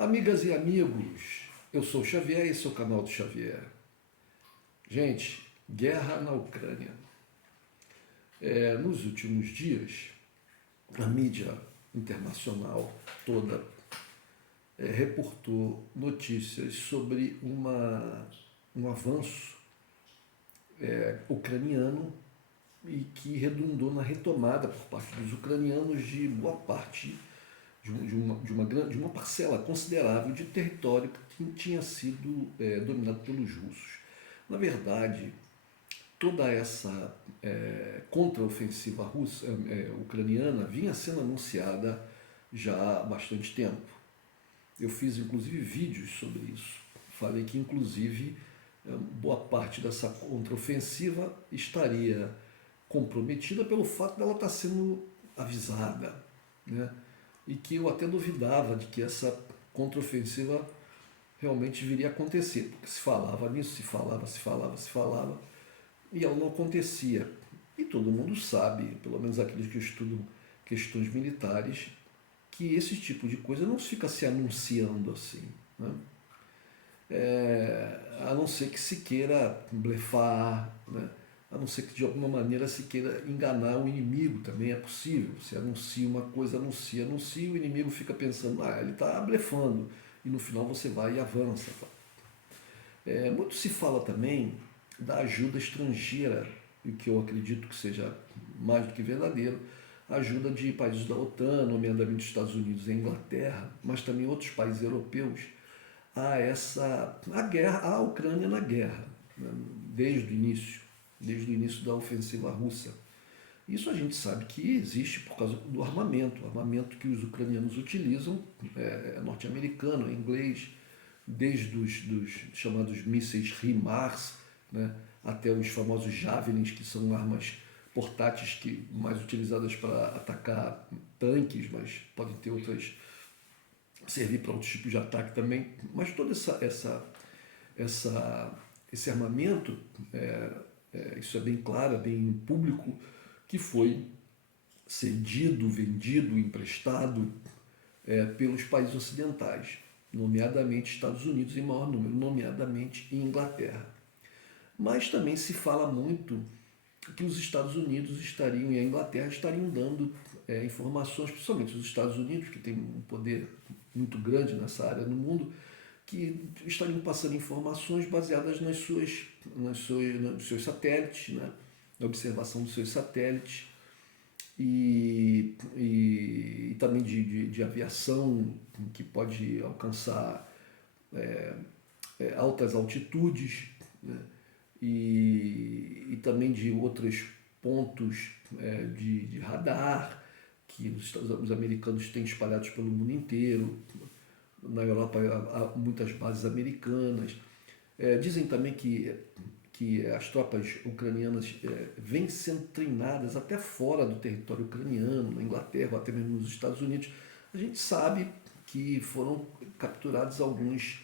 Amigas e amigos, eu sou o Xavier e esse é o canal do Xavier. Gente, guerra na Ucrânia. Nos últimos dias, a mídia internacional toda reportou notícias sobre um avanço ucraniano e que redundou na retomada por parte dos ucranianos de boa parte de uma parcela considerável de território que tinha sido dominado pelos russos. Na verdade, toda essa contraofensiva russa, ucraniana vinha sendo anunciada já há bastante tempo. Eu fiz inclusive vídeos sobre isso. Falei que inclusive boa parte dessa contraofensiva estaria comprometida pelo fato dela estar sendo avisada, né? E que eu até duvidava de que essa contraofensiva realmente viria a acontecer, porque se falava nisso, se falava, e ela não acontecia. E todo mundo sabe, pelo menos aqueles que estudam questões militares, que esse tipo de coisa não fica se anunciando assim, né? A não ser que se queira blefar, né? A não ser que de alguma maneira se queira enganar o inimigo, também é possível. Você anuncia uma coisa, anuncia, o inimigo fica pensando, ele está blefando, e no final você vai e avança. Tá? Muito se fala também da ajuda estrangeira, o que eu acredito que seja mais do que verdadeiro, ajuda de países da OTAN, nomeadamente Estados Unidos e Inglaterra, mas também outros países europeus, a guerra, a Ucrânia na guerra, né, desde o início da ofensiva russa. Isso a gente sabe que existe por causa do armamento. O armamento que os ucranianos utilizam é norte-americano, é inglês, desde dos chamados mísseis HIMARS, né, até os famosos Javelins, que são armas portáteis mais utilizadas para atacar tanques, mas podem ter outras, servir para outros tipos de ataque também. Mas todo esse armamento, isso é bem claro, é bem público, que foi cedido, vendido, emprestado pelos países ocidentais, nomeadamente Estados Unidos em maior número, nomeadamente Inglaterra. Mas também se fala muito que os Estados Unidos estariam e a Inglaterra estariam dando informações, principalmente os Estados Unidos, que tem um poder muito grande nessa área no mundo, que estariam passando informações baseadas nos seus satélites, né? Na observação dos seus satélites e também de aviação que pode alcançar altas altitudes, né? E também de outros pontos de radar que os americanos têm espalhados pelo mundo inteiro. Na Europa há muitas bases americanas. Dizem também que as tropas ucranianas vêm sendo treinadas até fora do território ucraniano, na Inglaterra, até mesmo nos Estados Unidos. A gente sabe que foram capturados alguns,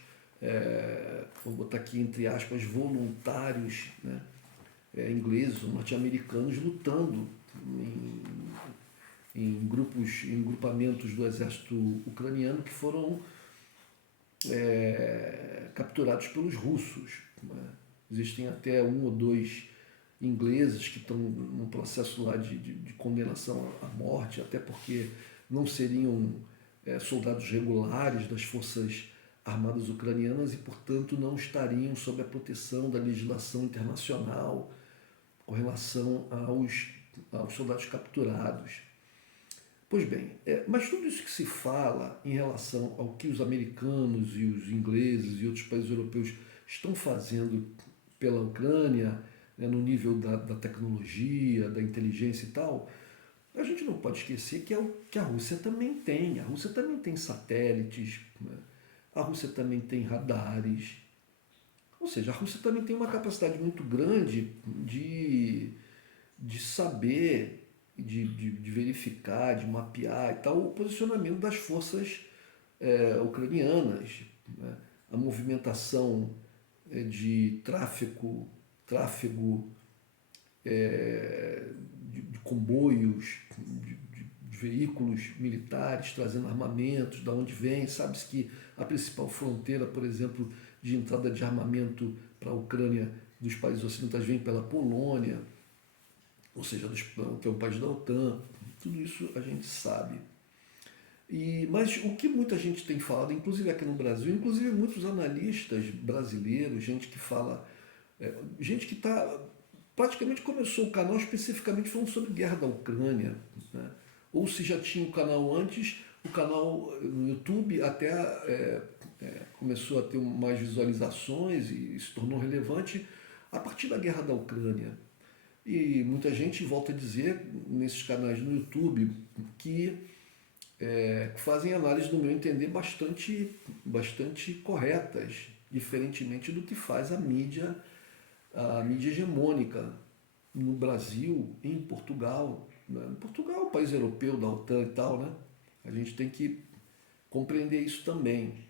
vou botar aqui entre aspas, voluntários, né, ingleses ou norte-americanos lutando em grupamentos do exército ucraniano que foram capturados pelos russos, né? Existem até um ou dois ingleses que estão num processo lá de condenação à morte, até porque não seriam soldados regulares das forças armadas ucranianas e, portanto, não estariam sob a proteção da legislação internacional com relação aos soldados capturados. Pois bem, mas tudo isso que se fala em relação ao que os americanos e os ingleses e outros países europeus estão fazendo pela Ucrânia, né, no nível da tecnologia, da inteligência e tal, a gente não pode esquecer que a Rússia também tem. A Rússia também tem satélites, né? A Rússia também tem radares. Ou seja, a Rússia também tem uma capacidade muito grande de saber, de verificar, de mapear e tal, o posicionamento das forças ucranianas, né? A movimentação de tráfego de comboios, de veículos militares trazendo armamentos, da onde vem. Sabe-se que a principal fronteira, por exemplo, de entrada de armamento para a Ucrânia dos países ocidentais vem pela Polônia, ou seja, que é um país da OTAN. Tudo isso a gente sabe. Mas o que muita gente tem falado, inclusive aqui no Brasil, inclusive muitos analistas brasileiros, gente que fala, gente que está praticamente começou o canal especificamente falando sobre a guerra da Ucrânia, né? Ou se já tinha o canal antes, o canal no YouTube até começou a ter mais visualizações e se tornou relevante a partir da guerra da Ucrânia. E muita gente volta a dizer nesses canais no YouTube que fazem análises, no meu entender, bastante corretas, diferentemente do que faz a mídia hegemônica no Brasil e em Portugal. Né? Portugal é um país europeu da OTAN e tal, né? A gente tem que compreender isso também.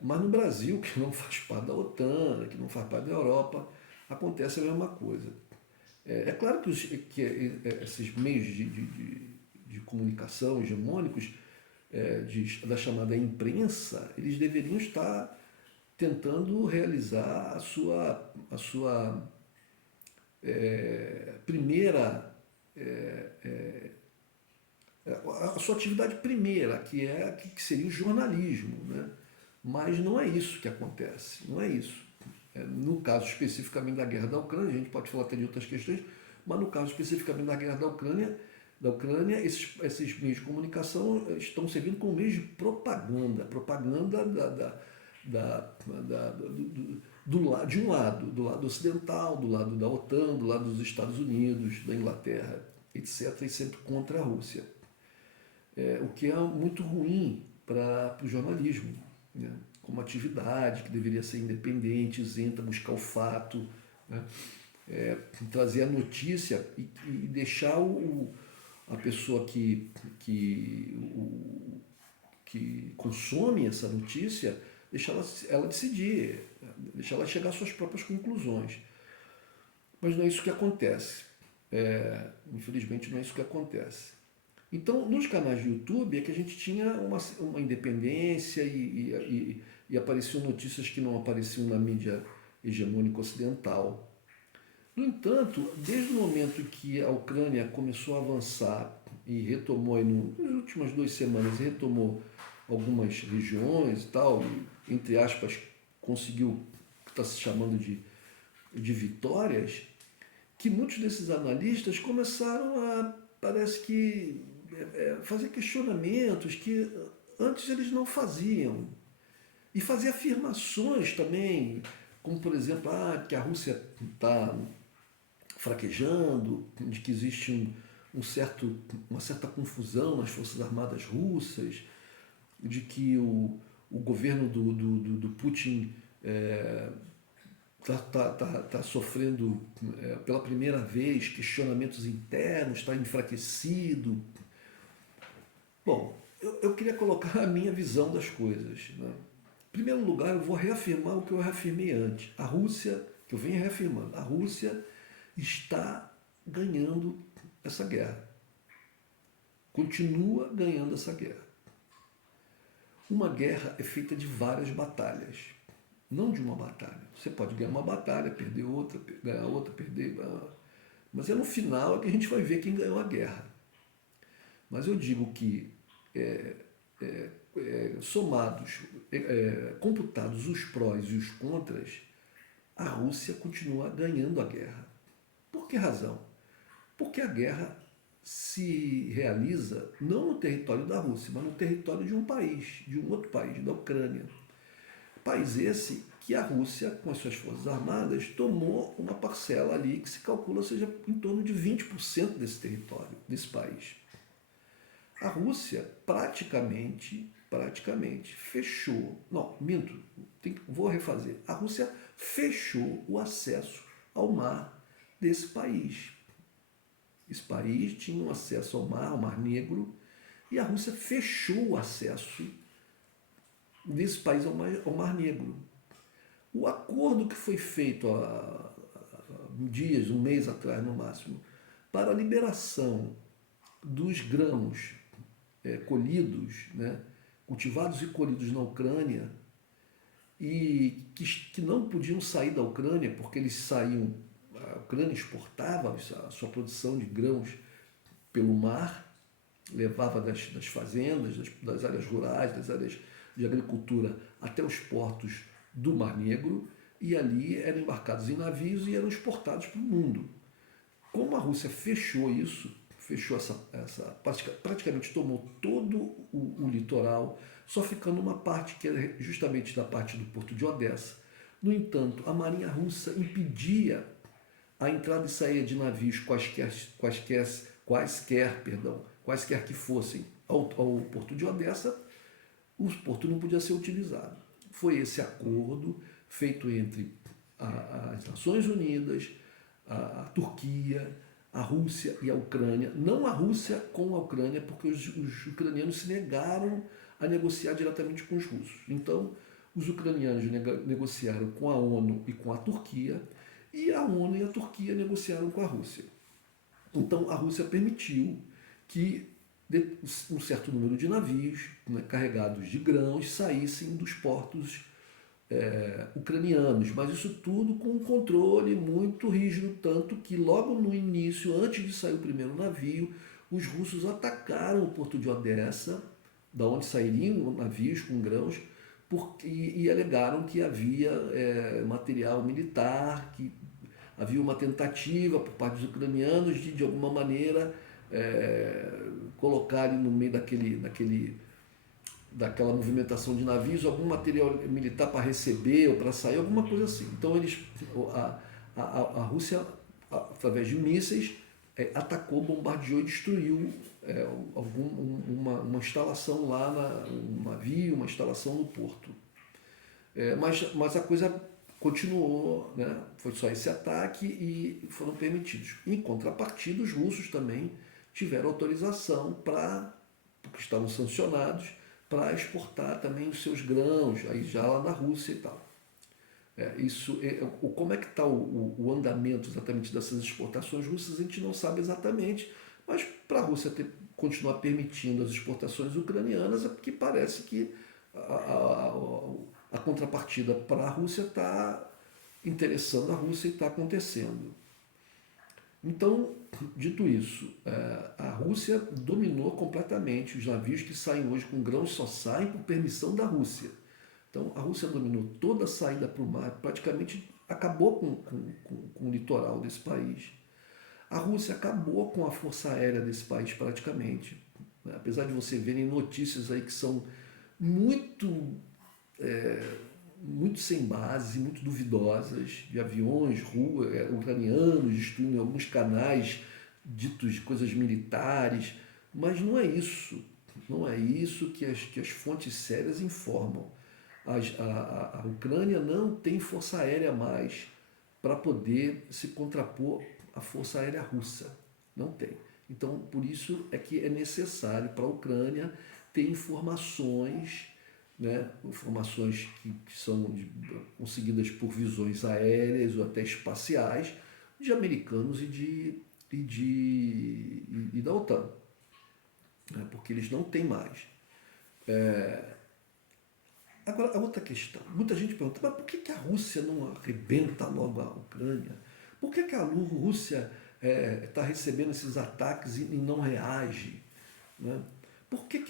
Mas no Brasil, que não faz parte da OTAN, que não faz parte da Europa, acontece a mesma coisa. É claro que esses meios de comunicação hegemônicos, da chamada imprensa, eles deveriam estar tentando realizar a sua primeira, a sua atividade primeira, que seria o jornalismo, né? Mas não é isso que acontece, não é isso. No caso especificamente da guerra da Ucrânia, a gente pode falar até de outras questões, mas no caso especificamente da guerra da Ucrânia, esses meios de comunicação estão servindo como meios de propaganda de um lado, do lado ocidental, do lado da OTAN, do lado dos Estados Unidos, da Inglaterra, etc., e sempre contra a Rússia. O que é muito ruim para o jornalismo, né? Como atividade que deveria ser independente, isenta, buscar o fato, né? Trazer a notícia e deixar a pessoa que consome essa notícia, deixar ela decidir, deixar ela chegar às suas próprias conclusões. Mas não é isso que acontece. Infelizmente não é isso que acontece. Então, nos canais de YouTube é que a gente tinha uma independência e apareciam notícias que não apareciam na mídia hegemônica ocidental. No entanto, desde o momento em que a Ucrânia começou a avançar e retomou, nas últimas 2 semanas, retomou algumas regiões e tal, e, entre aspas, conseguiu o que está se chamando de vitórias, que muitos desses analistas começaram parece que, fazer questionamentos que antes eles não faziam. E fazer afirmações também, como por exemplo, que a Rússia está fraquejando, de que existe uma certa confusão nas Forças Armadas russas, de que o governo do Putin está sofrendo pela primeira vez questionamentos internos, está enfraquecido. Bom, eu queria colocar a minha visão das coisas, né? Em primeiro lugar, eu vou reafirmar o que eu reafirmei antes. A Rússia, que eu venho reafirmando, a Rússia está ganhando essa guerra. Continua ganhando essa guerra. Uma guerra é feita de várias batalhas, não de uma batalha. Você pode ganhar uma batalha, perder outra, ganhar outra, perder... Mas no final que a gente vai ver quem ganhou a guerra. Mas eu digo que somados, computados os prós e os contras, a Rússia continua ganhando a guerra. Por que razão? Porque a guerra se realiza não no território da Rússia, mas no território de um país, de um outro país, da Ucrânia. País esse que a Rússia, com as suas forças armadas, tomou uma parcela ali que se calcula seja em torno de 20% desse território, desse país. A Rússia praticamente fechou, não, minto, vou refazer, a Rússia fechou o acesso ao mar desse país. Esse país tinha um acesso ao Mar Negro, e a Rússia fechou o acesso desse país ao Mar Negro. O acordo que foi feito há dias, um mês atrás no máximo, para a liberação dos grãos colhidos, né, cultivados e colhidos na Ucrânia, e que não podiam sair da Ucrânia porque eles saíam, a Ucrânia exportava a sua produção de grãos pelo mar, levava das fazendas, das áreas rurais, das áreas de agricultura até os portos do Mar Negro, e ali eram embarcados em navios e eram exportados para o mundo. Como a Rússia fechou isso, fechou praticamente tomou todo o litoral, só ficando uma parte que era justamente da parte do porto de Odessa. No entanto, a marinha russa impedia a entrada e saída de navios quaisquer que fossem ao porto de Odessa. O porto não podia ser utilizado. Foi esse acordo feito entre as Nações Unidas, a Turquia, a Rússia e a Ucrânia. Não a Rússia com a Ucrânia, porque os ucranianos se negaram a negociar diretamente com os russos. Então, os ucranianos negociaram com a ONU e com a Turquia, e a ONU e a Turquia negociaram com a Rússia. Então, a Rússia permitiu que um certo número de navios, né, carregados de grãos saíssem dos portos ucranianos, mas isso tudo com um controle muito rígido, tanto que logo no início, antes de sair o primeiro navio, os russos atacaram o porto de Odessa, da onde sairiam navios com grãos, e alegaram que havia material militar, que havia uma tentativa por parte dos ucranianos de alguma maneira, colocarem no meio daquela movimentação de navios algum material militar para receber ou para sair, alguma coisa assim. Então a Rússia, através de mísseis, atacou, bombardeou e destruiu uma instalação lá, um navio, uma instalação no porto. Mas a coisa continuou, né? Foi só esse ataque e foram permitidos. Em contrapartida, os russos também tiveram autorização porque estavam sancionados, para exportar também os seus grãos, aí já lá na Rússia e tal. Como é que está o andamento exatamente dessas exportações russas, a gente não sabe exatamente, mas para a Rússia continuar permitindo as exportações ucranianas, é porque parece que a contrapartida para a Rússia está interessando a Rússia e está acontecendo. Então, dito isso, a Rússia dominou completamente. Os navios que saem hoje com grãos só saem por permissão da Rússia. Então, a Rússia dominou toda a saída para o mar, praticamente acabou com o litoral desse país. A Rússia acabou com a força aérea desse país, praticamente. Apesar de você verem notícias aí que são muito sem base, muito duvidosas, de aviões ucranianos destruindo alguns canais ditos de coisas militares, mas não é isso. Não é isso que as fontes sérias informam. A Ucrânia não tem força aérea mais para poder se contrapor à força aérea russa. Não tem. Então, por isso é que é necessário para a Ucrânia ter informações, né, informações que são conseguidas por visões aéreas ou até espaciais de americanos e da OTAN, né, porque eles não têm mais. Agora, a outra questão, muita gente pergunta, mas por que a Rússia não arrebenta logo a Ucrânia? Por que a Rússia está recebendo esses ataques e não reage? Né? Por que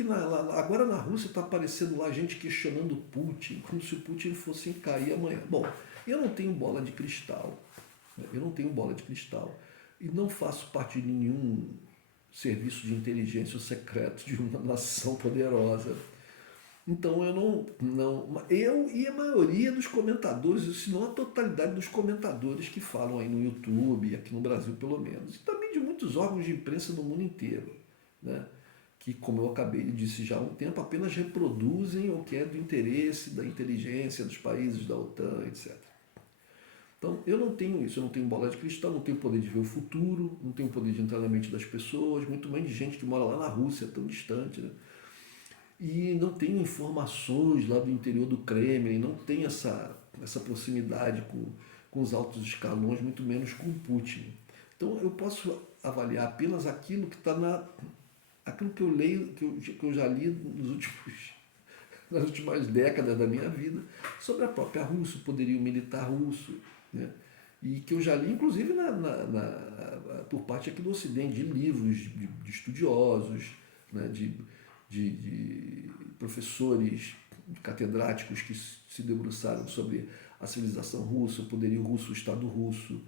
agora na Rússia está aparecendo lá gente questionando o Putin, como se o Putin fosse cair amanhã? Bom, eu não tenho bola de cristal, e não faço parte de nenhum serviço de inteligência secreto de uma nação poderosa. Então eu e a maioria dos comentadores, se não a totalidade dos comentadores que falam aí no YouTube, aqui no Brasil pelo menos, e também de muitos órgãos de imprensa no mundo inteiro, né? Que, como eu acabei de dizer já há um tempo, apenas reproduzem o que é do interesse da inteligência dos países da OTAN, etc. Então, eu não tenho isso, eu não tenho bola de cristal, não tenho poder de ver o futuro, não tenho poder de entrar na mente das pessoas, muito menos de gente que mora lá na Rússia, tão distante, né? E não tenho informações lá do interior do Kremlin, não tenho essa proximidade com os altos escalões, muito menos com o Putin. Então, eu posso avaliar apenas aquilo que está aquilo que eu leio, que eu já li nas últimas décadas da minha vida, sobre a própria Rússia, o poderio militar russo, né? E que eu já li, inclusive, por parte aqui do Ocidente, de livros de estudiosos, né? De professores, de catedráticos que se debruçaram sobre a civilização russa, o poderio russo, o Estado russo,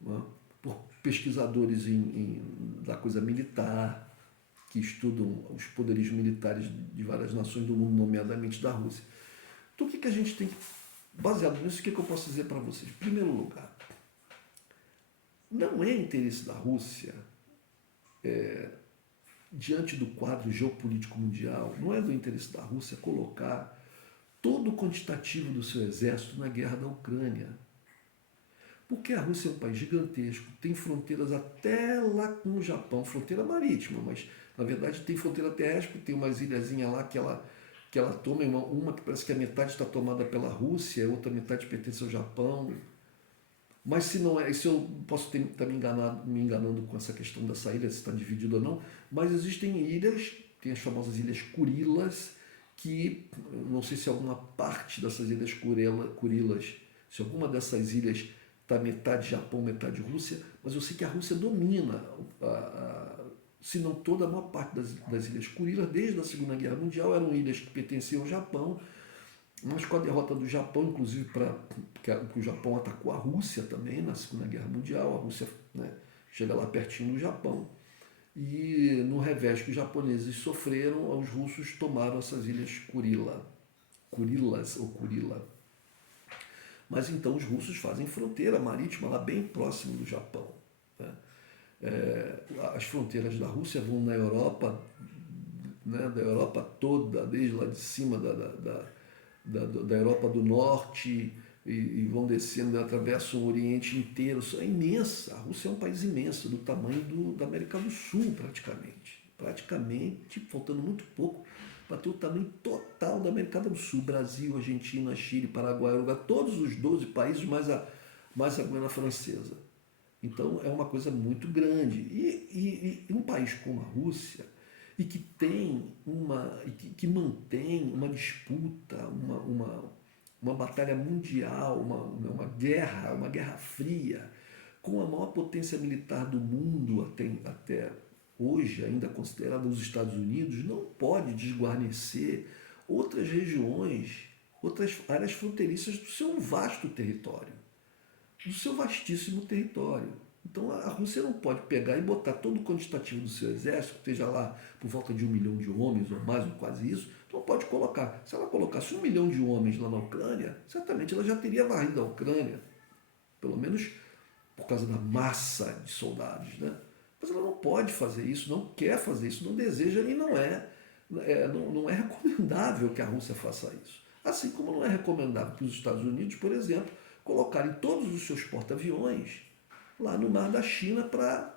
né? Por pesquisadores da coisa militar, que estudam os poderes militares de várias nações do mundo, nomeadamente da Rússia. Então, o que a gente tem, baseado nisso, o que eu posso dizer para vocês? Em primeiro lugar, não é interesse da Rússia, diante do quadro geopolítico mundial, não é do interesse da Rússia colocar todo o quantitativo do seu exército na guerra da Ucrânia. Porque a Rússia é um país gigantesco, tem fronteiras até lá com o Japão, fronteira marítima, mas na verdade tem fronteira terrestre, tem umas ilhazinhas lá que ela toma, uma que parece que a metade está tomada pela Rússia, a outra metade pertence ao Japão. Mas se não é, se eu posso estar me enganando com essa questão dessa ilha, se está dividido ou não, mas existem ilhas, tem as famosas Ilhas Kurilas, que não sei se alguma parte dessas Ilhas Kurilas, se alguma dessas ilhas está metade Japão, metade Rússia, mas eu sei que a Rússia domina, se não toda, a maior parte das Ilhas Kurilas, desde a Segunda Guerra Mundial, eram ilhas que pertenciam ao Japão, mas com a derrota do Japão, inclusive porque o Japão atacou a Rússia também na Segunda Guerra Mundial, a Rússia, né, chega lá pertinho do Japão, e no revés que os japoneses sofreram, os russos tomaram essas ilhas Kurilas ou Kurila. Mas então os russos fazem fronteira marítima lá bem próximo do Japão, né? As fronteiras da Rússia vão na Europa, né, da Europa toda, desde lá de cima da Europa do Norte, e vão descendo, atravessam o Oriente inteiro. Isso é imensa. A Rússia é um país imenso, do tamanho da América do Sul, praticamente, faltando muito pouco para ter o tamanho total da América do Sul: Brasil, Argentina, Chile, Paraguai, Uruguai, todos os 12 países, mais a Guiana Francesa. Então é uma coisa muito grande. E um país como a Rússia, e que que mantém uma disputa, uma batalha mundial, uma guerra fria, com a maior potência militar do mundo até hoje, ainda considerada os Estados Unidos, não pode desguarnecer outras regiões, outras áreas fronteiriças do seu vasto território, do seu vastíssimo território. Então a Rússia não pode pegar e botar todo o quantitativo do seu exército, que esteja lá por volta de 1 milhão de homens, ou mais, ou quase isso, não pode colocar. Se ela colocasse 1 milhão de homens lá na Ucrânia, certamente ela já teria varrido a Ucrânia, pelo menos por causa da massa de soldados, né? Mas ela não pode fazer isso, não quer fazer isso, não deseja e não é recomendável que a Rússia faça isso. Assim como não é recomendável que os Estados Unidos, por exemplo, colocarem todos os seus porta-aviões lá no mar da China para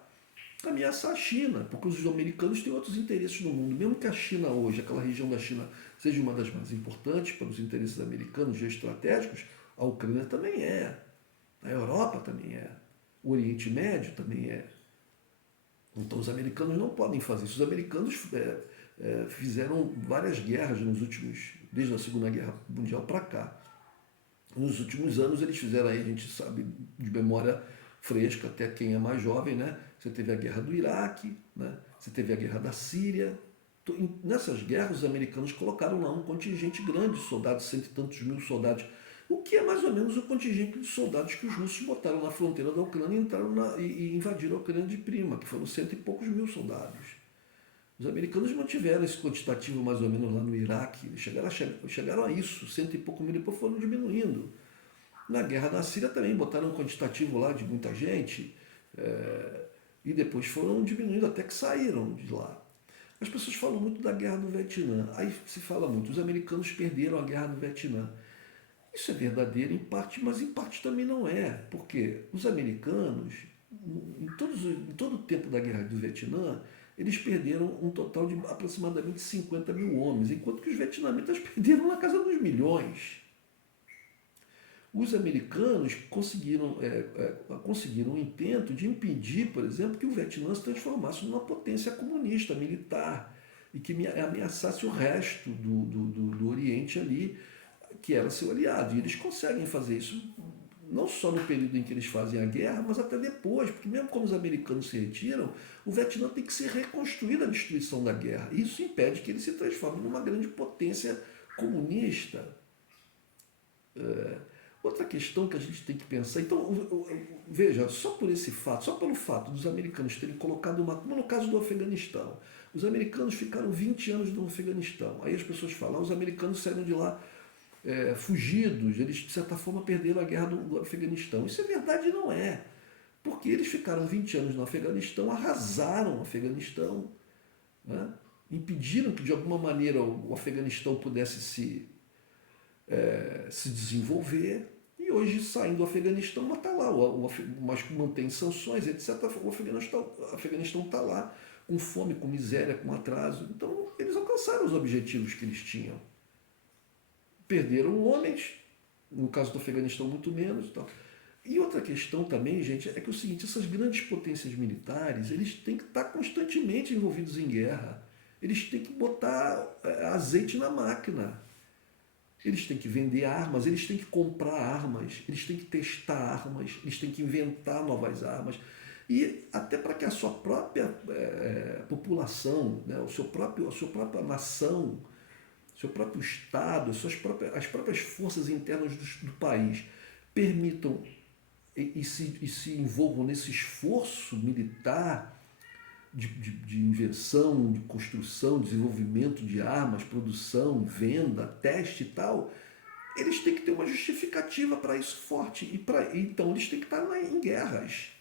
ameaçar a China, porque os americanos têm outros interesses no mundo. Mesmo que a China hoje, aquela região da China, seja uma das mais importantes para os interesses americanos geoestratégicos, a Ucrânia também é, a Europa também é, o Oriente Médio também é. Então os americanos não podem fazer isso. Os americanos fizeram várias guerras desde a Segunda Guerra Mundial para cá. Nos últimos anos eles fizeram aí, a gente sabe de memória fresca, até quem é mais jovem, né? Você teve a guerra do Iraque, né? Você teve a guerra da Síria. Nessas guerras os americanos colocaram lá um contingente grande de soldados, 100 e tantos mil soldados, o que é mais ou menos o contingente de soldados que os russos botaram na fronteira da Ucrânia e invadiram a Ucrânia de prima, que foram 100 e poucos mil soldados. Os americanos mantiveram esse quantitativo mais ou menos lá no Iraque, chegaram a isso, 100 e poucos mil, depois foram diminuindo. Na guerra da Síria também botaram um quantitativo lá de muita gente, e depois foram diminuindo até que saíram de lá. As pessoas falam muito da guerra do Vietnã, aí se fala muito, os americanos perderam a guerra do Vietnã. Isso é verdadeiro em parte, mas em parte também não é, porque os americanos, em todo o tempo da guerra do Vietnã, eles perderam um total de aproximadamente 50 mil homens, enquanto que os vietnamitas perderam na casa dos milhões. os americanos conseguiram um intento de impedir, por exemplo, que o Vietnã se transformasse numa potência comunista, militar, e que ameaçasse o resto do Oriente ali, que era seu aliado. E eles conseguem fazer isso não só no período em que eles fazem a guerra, mas até depois, porque mesmo quando os americanos se retiram, o Vietnã tem que ser reconstruído a destruição da guerra. E isso impede que ele se transforme numa grande potência comunista. Outra questão que a gente tem que pensar, então, veja, só por esse fato, só pelo fato dos americanos terem colocado uma, como no caso do Afeganistão, os americanos ficaram 20 anos no Afeganistão, aí as pessoas falam, os americanos saíram de lá fugidos, eles de certa forma perderam a guerra do Afeganistão. Isso é verdade e não é, porque eles ficaram 20 anos no Afeganistão, arrasaram o Afeganistão, né? Impediram que de alguma maneira o Afeganistão pudesse se desenvolver. E hoje, saindo do Afeganistão, mas está lá, mas mantém sanções, etc. O Afeganistão está lá, com fome, com miséria, com atraso. Então, eles alcançaram os objetivos que eles tinham. Perderam homens, no caso do Afeganistão, muito menos. E outra questão também, gente, é que é o seguinte, essas grandes potências militares, eles têm que estar constantemente envolvidos em guerra. Eles têm que botar azeite na máquina. Eles têm que vender armas, eles têm que comprar armas, eles têm que testar armas, eles têm que inventar novas armas. E até para que a sua própria população, né, a sua própria nação, o seu próprio Estado, as próprias forças internas do país permitam e se envolvam nesse esforço militar de invenção, de construção, desenvolvimento de armas, produção, venda, teste e tal, eles têm que ter uma justificativa para isso forte. Então eles têm que estar em guerras.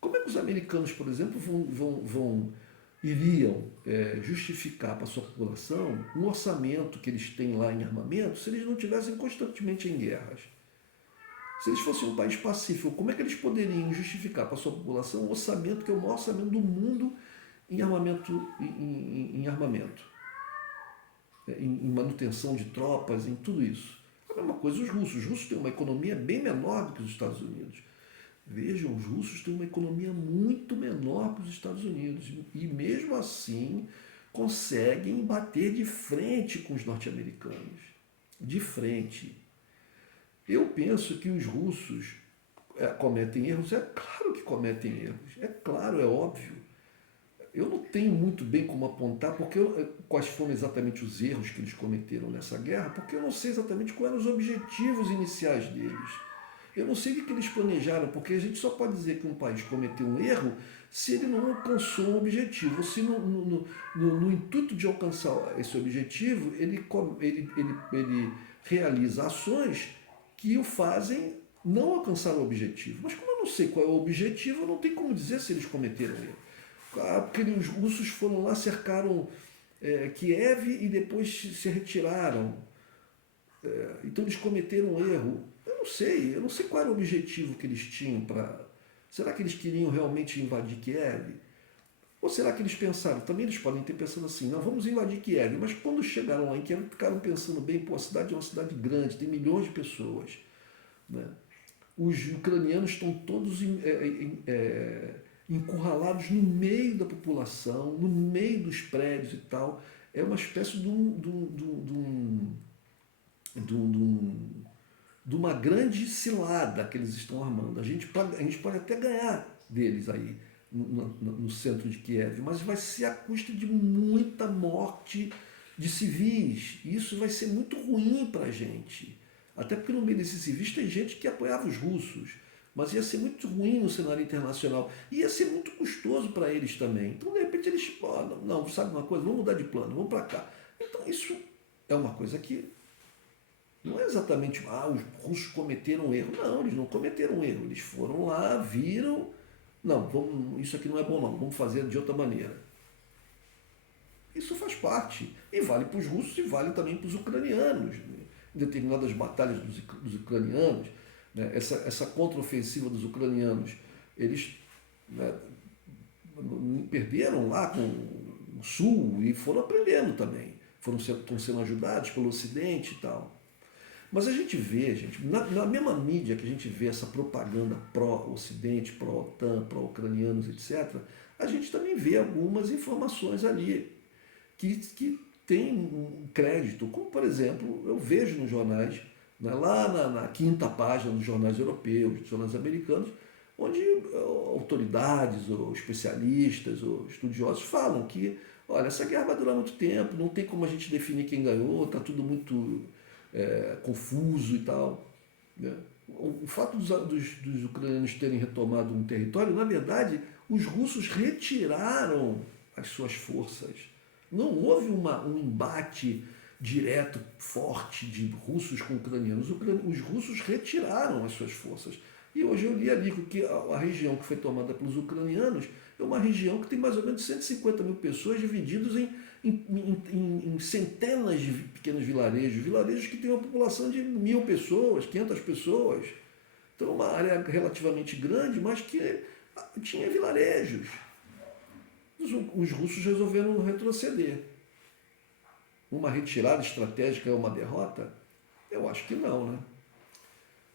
Como é que os americanos, por exemplo, iriam justificar para a sua população um orçamento que eles têm lá em armamento se eles não estivessem constantemente em guerras? Se eles fossem um país pacífico, como é que eles poderiam justificar para a sua população um orçamento que é o maior orçamento do mundo em armamento, em manutenção de tropas, em tudo isso? A mesma coisa os russos. Os russos têm uma economia bem menor do que os Estados Unidos. Vejam, os russos têm uma economia muito menor que os Estados Unidos e mesmo assim conseguem bater de frente com os norte-americanos. De frente. Eu penso que os russos cometem erros, é claro que cometem erros, é claro, é óbvio. Eu não tenho muito bem como apontar quais foram exatamente os erros que eles cometeram nessa guerra, porque eu não sei exatamente quais eram os objetivos iniciais deles. Eu não sei o que eles planejaram, porque a gente só pode dizer que um país cometeu um erro se ele não alcançou um objetivo, se no intuito de alcançar esse objetivo, ele realiza ações que o fazem não alcançar o objetivo. Mas como eu não sei qual é o objetivo, não tem como dizer se eles cometeram erro. Porque os russos foram lá, cercaram Kiev e depois se retiraram. Então eles cometeram um erro. Eu não sei qual era o objetivo que eles tinham para... Será que eles queriam realmente invadir Kiev? Ou será que eles pensaram, também eles podem ter pensado assim, não, vamos invadir Kiev, mas quando chegaram lá em Kiev, ficaram pensando bem, pô, a cidade é uma cidade grande, tem milhões de pessoas, né? Os ucranianos estão todos encurralados no meio da população, no meio dos prédios e tal, é uma espécie de uma grande cilada que eles estão armando. A gente pode até ganhar deles aí, no centro de Kiev, mas vai ser à custa de muita morte de civis. E isso vai ser muito ruim para a gente. Até porque no meio desses civis tem gente que apoiava os russos, mas ia ser muito ruim no cenário internacional. E ia ser muito custoso para eles também. Então, de repente, eles, não, sabe uma coisa? Vamos mudar de plano, vamos para cá. Então, isso é uma coisa que não é exatamente, os russos cometeram um erro. Não, eles não cometeram um erro. Eles foram lá, viram, não, isso aqui não é bom não, vamos fazer de outra maneira. Isso faz parte. E vale para os russos e vale também para os ucranianos. Em determinadas batalhas dos ucranianos, né, essa contraofensiva dos ucranianos, eles, né, perderam lá com o sul e foram aprendendo também. Estão sendo ajudados pelo Ocidente e tal. Mas a gente vê, gente, na mesma mídia que a gente vê essa propaganda pró-Ocidente, pró-OTAN, pró-ucranianos, etc., a gente também vê algumas informações ali que têm um crédito, como, por exemplo, eu vejo nos jornais, né, lá na quinta página dos jornais europeus, dos jornais americanos, onde autoridades, ou especialistas, ou estudiosos falam que, olha, essa guerra vai durar muito tempo, não tem como a gente definir quem ganhou, está tudo muito confuso e tal. Né? O fato dos ucranianos terem retomado um território, na verdade, os russos retiraram as suas forças. Não houve um embate direto, forte, de russos com ucranianos. Os russos retiraram as suas forças. E hoje eu li ali que a região que foi tomada pelos ucranianos é uma região que tem mais ou menos 150 mil pessoas divididos em centenas de pequenos vilarejos, vilarejos que têm uma população de 1.000 pessoas, 500 pessoas. Então, uma área relativamente grande, mas que tinha vilarejos. Os russos resolveram retroceder. Uma retirada estratégica é uma derrota? Eu acho que não, né?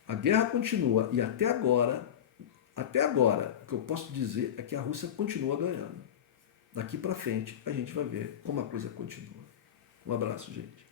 A guerra continua e até agora, o que eu posso dizer é que a Rússia continua ganhando. Daqui para frente a gente vai ver como a coisa continua. Um abraço, gente.